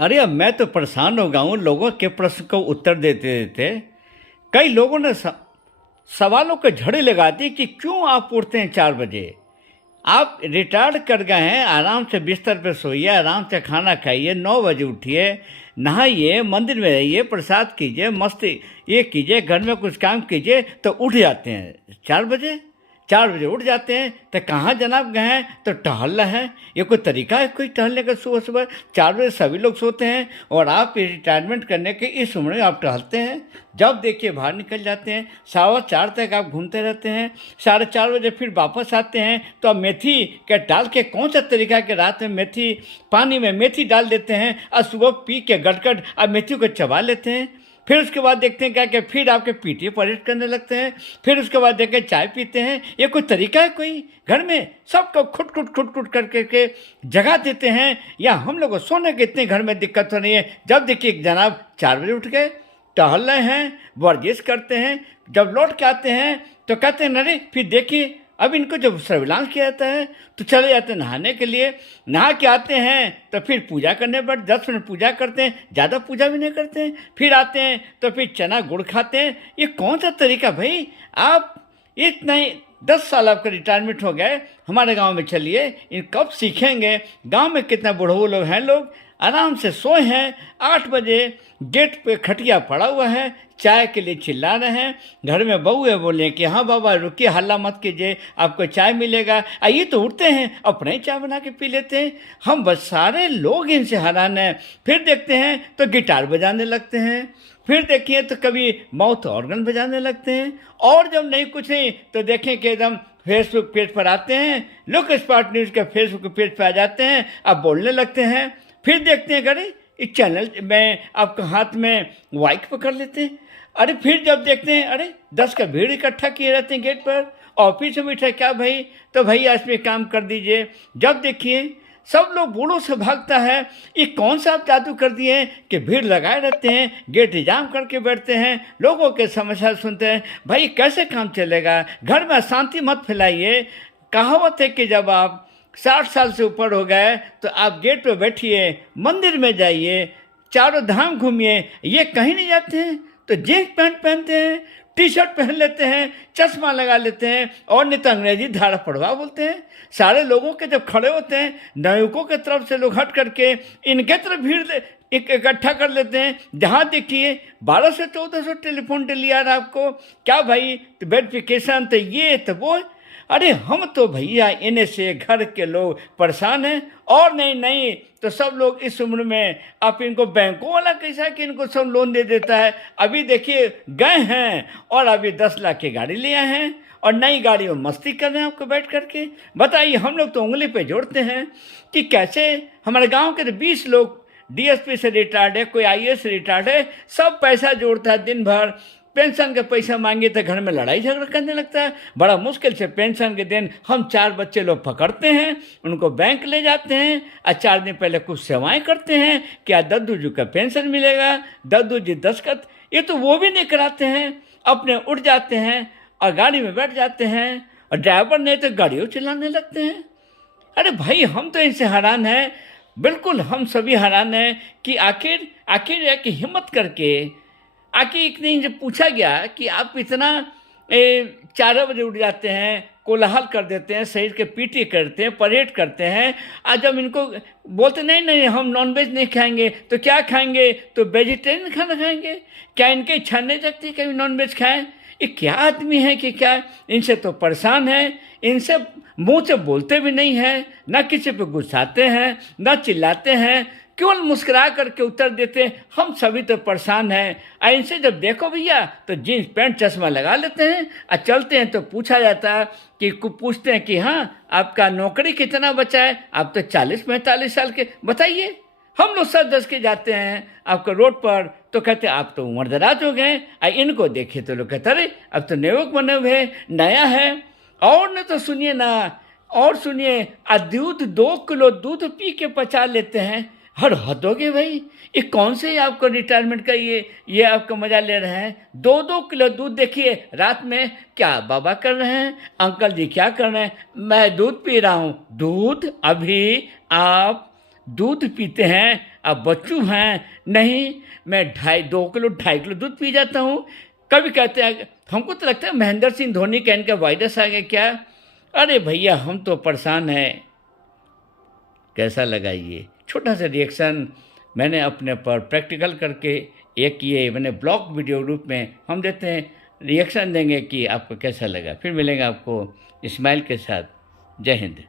अरे अब मैं तो परेशान हो गया हूँ लोगों के प्रश्न को उत्तर देते देते। कई लोगों ने सवालों के झड़ी लगा दी कि क्यों आप उठते हैं 4 बजे। आप रिटायर्ड कर गए हैं, आराम से बिस्तर पे सोइए, आराम से खाना खाइए, 9 बजे उठिए, नहाइए, मंदिर में रहिए, प्रसाद कीजिए, मस्ती ये कीजिए, घर में कुछ काम कीजिए, तो उठ जाते हैं 4 बजे। 4 बजे उठ जाते हैं तो कहाँ जनाब गए हैं, तो टहल रहे हैं। ये कोई तरीका है कोई टहलने का? सुबह सुबह 4 बजे सभी लोग सोते हैं और आप रिटायरमेंट करने के इस उम्र में आप टहलते हैं। जब देखिए बाहर निकल जाते हैं, 4:15 तक आप घूमते रहते हैं, 4:30 बजे फिर वापस आते हैं। तो अब मेथी के डाल के कौन सा तरीका के रात में मेथी पानी में मेथी डाल देते हैं और सुबह पी के गटगट अब मेथी को चबा लेते हैं। फिर उसके बाद देखते हैं क्या कि फिर आपके पीटीए परेड करने लगते हैं। फिर उसके बाद देखें चाय पीते हैं। ये कोई तरीका है कोई? घर में सबको खुट खुट खुट खुट करके के जगा देते हैं। या हम लोग को सोने की इतनी घर में दिक्कत तो नहीं है। जब देखिए जनाब 4 बजे उठ गए, टहल रहे हैं, वर्जिश करते हैं, जब लौट के आते हैं तो कहते हैं अरे फिर देखिए अब इनको जब सर्विलांस किया जाता है तो चले जाते हैं नहाने के लिए। नहा के आते हैं तो फिर पूजा करने पर 10 मिनट पूजा करते हैं, ज़्यादा पूजा भी नहीं करते हैं। फिर आते हैं तो फिर चना गुड़ खाते हैं। ये कौन सा तरीका भाई? आप इतना ही 10 साल आपका रिटायरमेंट हो गए, हमारे गांव में चलिए, इन कब सीखेंगे? गांव में कितना बुढ़ऊ लोग हैं, लोग आराम से सोए हैं। 8 बजे गेट पे खटिया पड़ा हुआ है, चाय के लिए चिल्ला रहे हैं। घर में बहू है, बोले कि हाँ बाबा रुकिए, हल्ला मत कीजिए, आपको चाय मिलेगा। आइए तो उठते हैं, अपने ही चाय बना के पी लेते हैं। हम बस सारे लोग इनसे हैरान हैं। फिर देखते हैं तो गिटार बजाने लगते हैं। फिर देखिए तो कभी माउथ ऑर्गन बजाने लगते हैं। और जब नहीं कुछ नहीं तो देखें कि एकदम फेसबुक पेज पर आते हैं, लोक स्पॉट न्यूज़ के फेसबुक पेज पर आ जाते हैं, अब बोलने लगते हैं। फिर देखते हैं अरे इस चैनल में आपके हाथ में माइक पकड़ लेते हैं। अरे फिर जब देखते हैं अरे 10 का भीड़ इकट्ठा किए रहते हैं गेट पर, ऑफिस में बैठा क्या भाई, तो भैया इसमें काम कर दीजिए। जब देखिए सब लोग बूढ़ों से भागता है। ये कौन सा आप जादू कर दिए हैं कि भीड़ लगाए रहते हैं, गेट जाम करके बैठते हैं, लोगों के समस्या सुनते हैं। भाई कैसे काम चलेगा? घर में अशांति मत फैलाइए। कहावत है कि जब आप 60 साल से ऊपर हो गए तो आप गेट पे बैठिए, मंदिर में जाइए, चारों धाम घूमिए। ये कहीं नहीं जाते हैं तो जीन्स पैंट पहनते हैं, टी शर्ट पहन लेते हैं, चश्मा लगा लेते हैं और नहीं तो अंग्रेजी धारा पढ़वा बोलते हैं। सारे लोगों के जब खड़े होते हैं, नायकों के तरफ से लोग हट करके इनके तरफ भीड़ इकट्ठा कर लेते हैं। जहाँ देखिए 1200 से 1400 टेलीफोन डेली आ रहा है आपको। क्या भाई? तो वेरिफिकेशन तो ये तो वो। अरे हम तो भैया इन्हें से घर के लोग परेशान हैं। और नहीं तो सब लोग इस उम्र में आप इनको बैंकों वाला कैसा कि इनको सब लोन दे देता है। अभी देखिए गए हैं और अभी 10 लाख की गाड़ी ले आए हैं और नई गाड़ी में मस्ती कर रहे हैं आपको बैठ करके। बताइए, हम लोग तो उंगली पे जोड़ते हैं कि कैसे हमारे गांव के 20 लोग डीएसपी से रिटायर्ड है, कोई आईएएस से रिटायर्ड है, सब पैसा जोड़ता है दिन भर। पेंशन का पैसा मांगे तो घर में लड़ाई झगड़ा करने लगता है। बड़ा मुश्किल से पेंशन के दिन हम 4 बच्चे लोग पकड़ते हैं, उनको बैंक ले जाते हैं और 4 दिन पहले कुछ सेवाएं करते हैं, क्या दद्दू जी का पेंशन मिलेगा, दद्दू जी दस्तखत, ये तो वो भी नहीं कराते हैं। अपने उठ जाते हैं और गाड़ी में बैठ जाते हैं और ड्राइवर नहीं तो गाड़ियों चलाने लगते हैं। अरे भाई हम तो इनसे हैरान हैं, बिल्कुल हम सभी हैरान हैं कि आखिर एक हिम्मत करके आखिर एक दिन जब पूछा गया कि आप इतना 4 बजे उठ जाते हैं, कोलाहल कर देते हैं, शरीर के पीटी करते हैं, परेड करते हैं, आज जब इनको बोलते नहीं हम नॉनवेज नहीं खाएंगे तो क्या खाएंगे, तो वेजिटेरियन खाना खाएंगे। क्या इनकी इच्छा नहीं जगती कभी नॉनवेज खाएं? ये क्या आदमी है कि क्या? इनसे तो परेशान है, इनसे मुंह से बोलते भी नहीं हैं, ना किसी पे गुस्साते हैं, ना चिल्लाते हैं, केवल मुस्कुरा करके उत्तर देते हैं। हम सभी तो परेशान हैं। इनसे जब देखो भैया तो जीन्स पैंट चश्मा लगा लेते हैं और चलते हैं तो पूछा जाता है कि पूछते हैं कि हाँ आपका नौकरी कितना बचा है, आप तो 40-45 साल के, बताइए। हम लोग सर दस के जाते हैं आपका रोड पर तो कहते आप तो उम्र दराज हो गए। इनको देखे तो लोग कहते अरे अब तो नेवक बने हुए, नया है। और न तो सुनिए ना, और सुनिए, दूध 2 किलो दूध पी के पचा लेते हैं। हर हद हो गई भाई, ये कौन से आपको रिटायरमेंट का ये आपका मजा ले रहे हैं? 2-2 किलो दूध देखिए रात में। क्या बाबा कर रहे हैं, अंकल जी क्या कर रहे हैं? मैं दूध पी रहा हूँ। दूध अभी आप दूध पीते हैं, अब बच्चू हैं, नहीं मैं 2 किलो 2.5 किलो दूध पी जाता हूँ। कभी कहते हैं, हमको तो लगता है महेंद्र सिंह धोनी का इनका वायरस आ गया क्या। अरे भैया हम तो परेशान हैं। कैसा लगा ये छोटा सा रिएक्शन मैंने अपने पर प्रैक्टिकल करके एक ये मैंने ब्लॉग वीडियो रूप में हम देते हैं, रिएक्शन देंगे कि आपको कैसा लगा। फिर मिलेंगे आपको इस्माइल के साथ। जय हिंद।